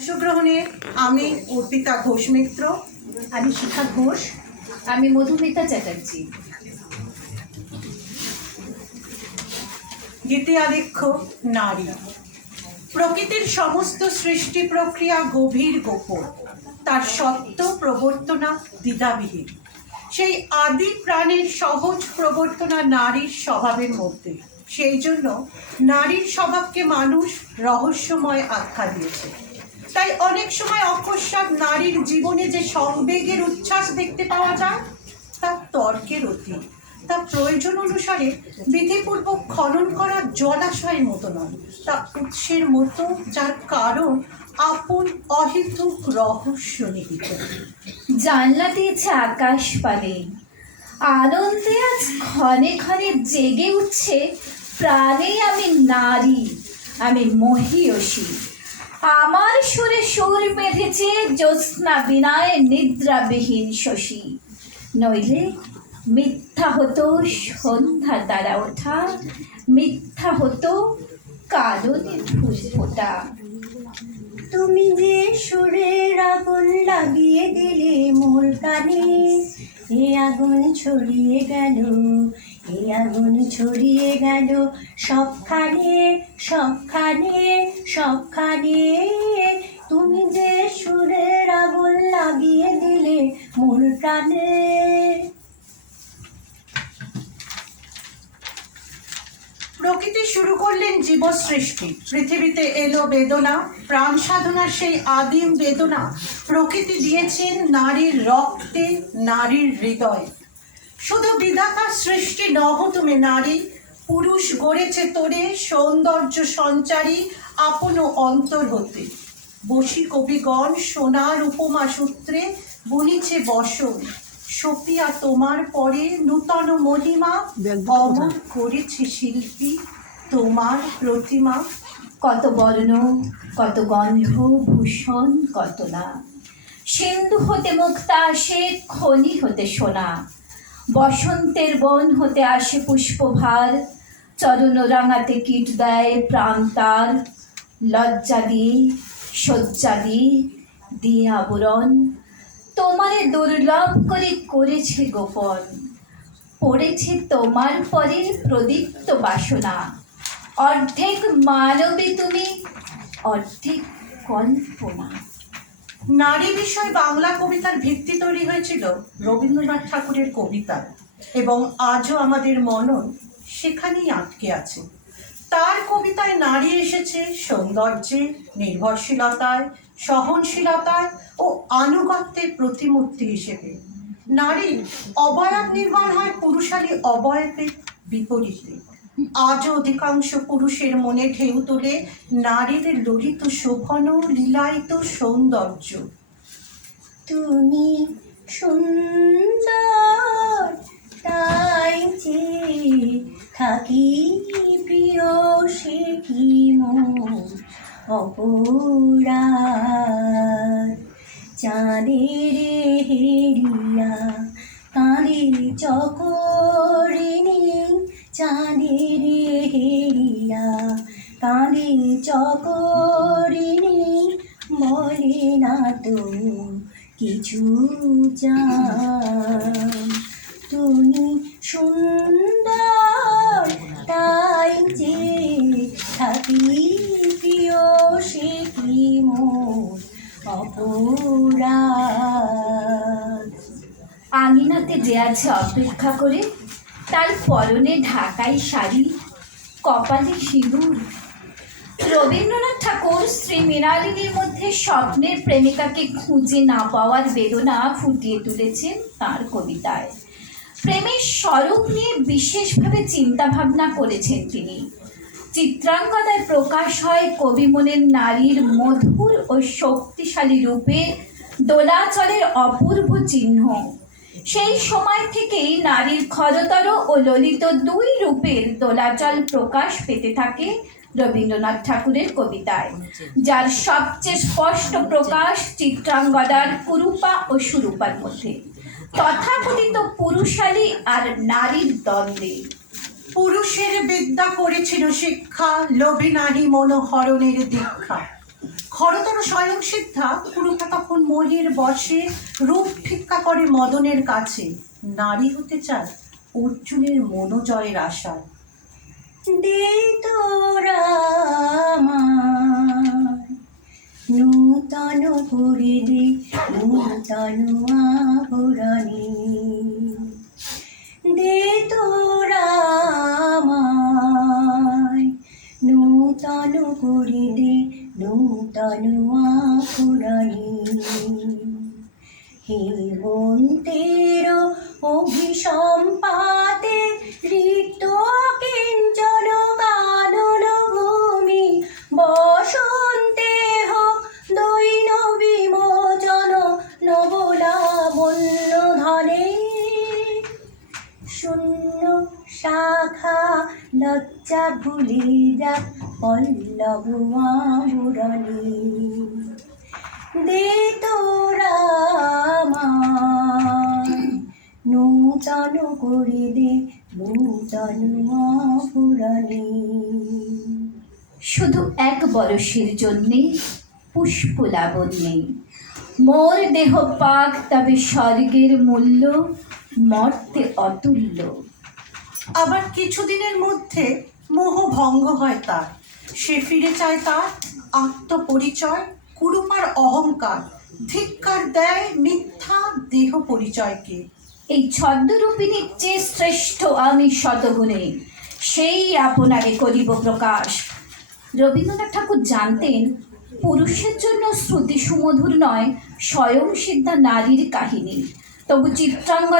অংশগ্রহণে আমি অর্পিতা ঘোষ মিত্র, আমি শিখা ঘোষ, আমি মধুমিতা চ্যাটার্জি। গীতি আলেখ্য নারী। প্রকৃতির সমস্ত সৃষ্টি প্রক্রিয়া গভীর গোপন, তার সত্য প্রবর্তনা দ্বিধাবিহীন। সেই আদি প্রাণের সহজ প্রবর্তনা নারীর স্বভাবের মধ্যে। সেই জন্য নারীর স্বভাবকে মানুষ রহস্যময় আখ্যা দিয়েছে। তাই অনেক সময় অকস্মাৎ নারীর জীবনে যে সংবেগের উচ্ছ্বাস দেখতে পাওয়া যায় তা তর্কের অতীত, তা প্রয়োজন অনুসারে বিধিপূর্বক খনন করা জলাশয়ের মতো নয়, তা উৎসের মতো, যার কারণ আপন অহেতুক রহস্য নিহিত। জানলা দিয়েছে আকাশ পানে, আনন্দে আজ ক্ষণে ক্ষণে জেগে উঠছে প্রাণে। আমি নারী, আমি মহীয়সী, আমার সুরে সুর বেঁধেছে জ্যোৎস্না বিনায় নিদ্রাবিহীন শশী। নইলে মিথ্যা হতো সন্ধ্যা তারা ওঠা, মিথ্যা হতো কাননে ফুল ফোটা। তুমি যে সুরের আগুন লাগিয়ে দিলে মোর কানে, এ আগুন ছড়িয়ে গেল, এ আগুন ছড়িয়ে গেল সবখানে সবখানে সবখানে। তুমি যে সুরের আগুন লাগিয়ে দিলে মোর প্রাণে। প্রকৃতি শুরু করলেন জীব সৃষ্টি, পৃথিবীতে এলো বেদনা, প্রাণ সাধনার সেই আদিম বেদনা প্রকৃতি দিয়েছেন নারীর রক্তে, নারীর হৃদয়ে। শুধু বিধাতার সৃষ্টি নহ তুমি নারী, পুরুষ গড়েছে তোরে সৌন্দর্য সঞ্চারী আপন অন্তর হতে। বসি কবিগণ সোনার উপমা সূত্রে বুনিছে বসন, সোপিয়া তোমার পরে নূতন মহিমা, অমর করেছে শিল্পী তোমার প্রতিমা। কত বর্ণ, কত গন্ধ, ভূষণ কত না। সিন্ধু হতে মুক্তা আসে, খনি হতে সোনা। বসন্তের বন হতে আসে পুষ্পভার, চরণ রাঙাতে কীট দেয় প্রাণ তার। লজ্জা দিয়ে, শয্যা দিয়ে, দিয়ে আবরণ, তোমারে দুর্লভ করে করেছে গোপন। পড়েছে তোমার পরে প্রদীপ্ত বাসনা। অর্ধেক মানবী তুমি, অর্ধেক কল্পনা। নারী বিষয় বাংলা কবিতার ভিত্তি তৈরি হয়েছিল রবীন্দ্রনাথ ঠাকুরের কবিতা, এবং আজও আমাদের মনন সেখানেই আটকে আছে। তার কবিতায় নারী এসেছে সৌন্দর্যে, নির্ভরশীলতায়, সহনশীলতায় ও আনুগত্যের প্রতিমূর্তি হিসেবে। নারীর অবয়ব নির্মাণ হয় পুরুষালী অবয়বের বিপরীতে। আজও অধিকাংশ পুরুষের মনে ঢেউ তোলে নারীর ললিত শোভন লীলায়িত সৌন্দর্য। তুমি সুন্দর তাই যে থাকি প্রিয়, সে কি মোর অপরাধ। চাঁদের হেরিয়া কাঁদে চকরিণী, চাঁদের হেরিয়া কাঁদে চকরিণী। বলে না তো কিছু চান, তুমি সুন্দর তাই যে থাকি প্রিয়, সে কি মোর অপরাধ। আঙিনাতে যে আছে অপেক্ষা করে, তার পরনে ঢাকাই শাড়ি, কপালে সিঁদুর। রবীন্দ্রনাথ ঠাকুর শ্রী মৃণালিনীর মধ্যে স্বপ্নের প্রেমিকাকে খুঁজে না পাওয়ার বেদনা ফুটিয়ে তুলেছেন তার কবিতায়। প্রেমের স্বরূপ নিয়ে বিশেষভাবে চিন্তা ভাবনা করেছেন তিনি। চিত্রাঙ্গদায় প্রকাশ হয় কবি মনের নারীর মধুর ও শক্তিশালী রূপে দোলাচলের অপূর্ব চিহ্ন। সেই সময় থেকেই নারীর খরতর ও ললিত দুই রূপের দোলাচল প্রকাশ পেতে থাকে রবীন্দ্রনাথ ঠাকুরের কবিতায়, যার সবচেয়ে স্পষ্ট প্রকাশ চিত্রাঙ্গদার কুরূপা ও সুরূপার মধ্যে, তথাকথিত পুরুষালী আর নারীর দ্বন্দ্বে। পুরুষের বিদ্যা করেছিল শিক্ষা, লোভী নাহি মনোহরণের দীক্ষা। হরতর স্বয়ং সিদ্ধা কুরুপা তখন মোহের বশে রূপ ভিক্ষা করে মদনের কাছে, নারী হতে চায় অর্জুনের মনোজয়ের আশায়। দে তোরা আমায় নূতন করে দে নূতন আভরণে, দে তোরা আমায় নূতন করে দে নূতন আভরণে। হেমন্তের অভিসম্পাতে ঋত কিঞ্চন কানন ভূমি, বসন্তে হোক দৈন বিমোচন নবলাবণ্য ধনে। শূন্য শাখা লজ্জা ভুলে যাক পল্লব আবরণে, দে তোরা আমায় নূতন করে দে নূতন আভরণে। শুধু এক বরষের জন্যে পুষ্প লাবণ্যে মোর দেহ পাক তবে স্বর্গের মূল্য মর্তে অতুল্য। আবার কিছুদিনের মধ্যে মোহ ভঙ্গ হয় তার, সে ফিরে চায় তার আত্মপরিচয়, কুরুপার অহংকার ধিক্কার দেয় মিথ্যা দেহ পরিচয়কে। এই ছদ্মরূপিণীর চেয়ে শ্রেষ্ঠ আমি শতগুণে, সেই আপনারে করিব প্রকাশ। রবীন্দ্রনাথ ঠাকুর জানতেন পুরুষের জন্য শ্রুতি সুমধুর নয় স্বয়ং সিদ্ধা নারীর কাহিনী, তবু চিত্রাঙ্গদা